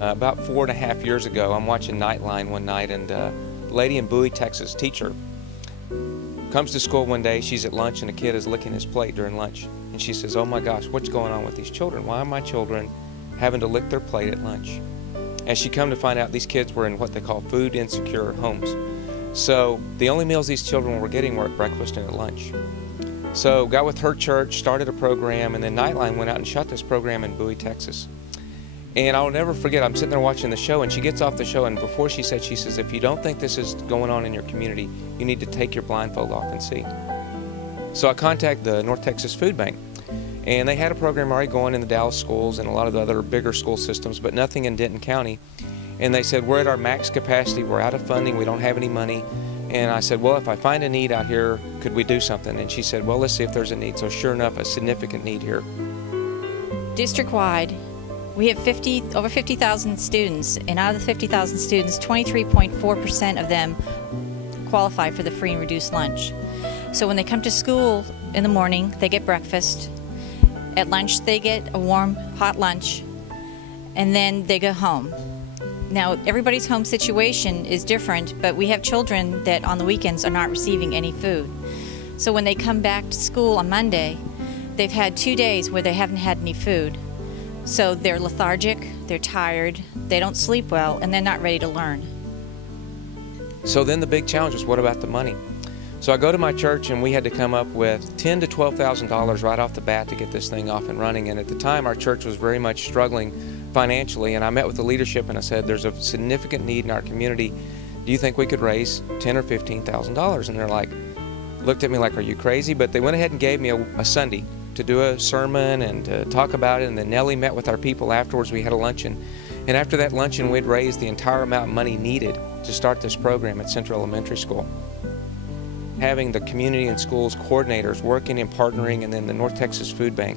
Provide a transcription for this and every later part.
About 4.5 years ago, I'm watching Nightline one night, and a lady in Bowie, Texas, teacher, comes to school one day. She's at lunch, and a kid is licking his plate during lunch. And she says, "Oh my gosh, what's going on with these children? Why are my children having to lick their plate at lunch?" And she come to find out these kids were in what they call food insecure homes. So the only meals these children were getting were at breakfast and at lunch. So got with her church, started a program, and then Nightline went out and shot this program in Bowie, Texas. And I'll never forget, I'm sitting there watching the show, and she gets off the show, and before she said, she says, "If you don't think this is going on in your community, you need to take your blindfold off and see." So I contacted the North Texas Food Bank, and they had a program already going in the Dallas schools and a lot of the other bigger school systems, but nothing in Denton County. And they said, "We're at our max capacity, we're out of funding, we don't have any money." And I said, "Well, if I find a need out here, could we do something?" And she said, "Well, let's see if there's a need." So sure enough, a significant need here. District-wide, we have over 50,000 students, and out of the 50,000 students, 23.4% of them qualify for the free and reduced lunch. So when they come to school in the morning, they get breakfast. At lunch, they get a warm, hot lunch, and then they go home. Now, everybody's home situation is different, but we have children that on the weekends are not receiving any food. So when they come back to school on Monday, they've had 2 days where they haven't had any food. So they're lethargic, they're tired, they don't sleep well, and they're not ready to learn. So then the big challenge is, what about the money? So I go to my church, and we had to come up with $10,000 to $12,000 right off the bat to get this thing off and running. And at the time, our church was very much struggling financially, and I met with the leadership and I said, "There's a significant need in our community. Do you think we could raise $10,000 or $15,000? And they're like, looked at me like, "Are you crazy?" But they went ahead and gave me a Sunday to do a sermon and to talk about it. And then Nellie met with our people afterwards. We had a luncheon, and after that luncheon, we'd raised the entire amount of money needed to start this program at Central Elementary School. Having the community and schools coordinators working and partnering, and then the North Texas Food Bank,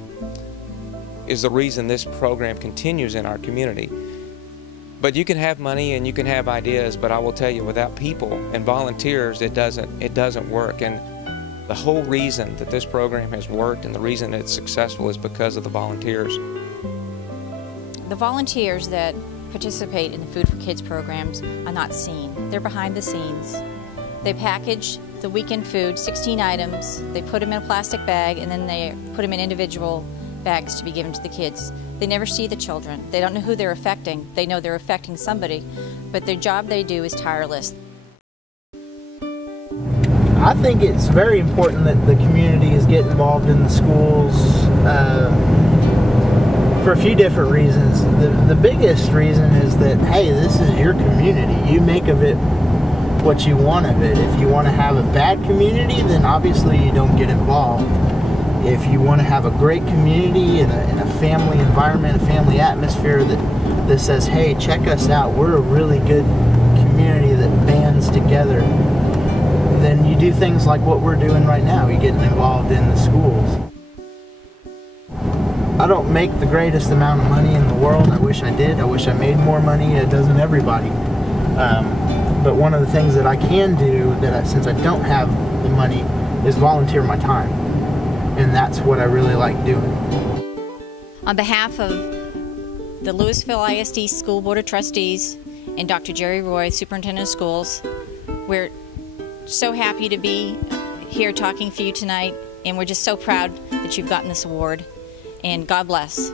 is the reason this program continues in our community. But you can have money and you can have ideas, but I will tell you, without people and volunteers, it doesn't work. And the whole reason that this program has worked and the reason it's successful is because of the volunteers. The volunteers that participate in the Food for Kids programs are not seen. They're behind the scenes. They package the weekend food, 16 items, they put them in a plastic bag, and then they put them in individual bags to be given to the kids. They never see the children. They don't know who they're affecting. They know they're affecting somebody, but their job they do is tireless. I think it's very important that the community is getting involved in the schools for a few different reasons. The biggest reason is that, hey, this is your community. You make of it what you want of it. If you want to have a bad community, then obviously you don't get involved. If you want to have a great community and a family environment, a family atmosphere that says, "Hey, check us out, we're a really good community that bands together," then you do things like what we're doing right now. You're getting involved in the schools. I don't make the greatest amount of money in the world. I wish I did. I wish I made more money. Doesn't everybody? But one of the things that I can do, since I don't have the money, is volunteer my time. And that's what I really like doing. On behalf of the Louisville ISD School Board of Trustees and Dr. Jerry Roy, Superintendent of Schools, we're so happy to be here talking for you tonight, and we're just so proud that you've gotten this award, and God bless.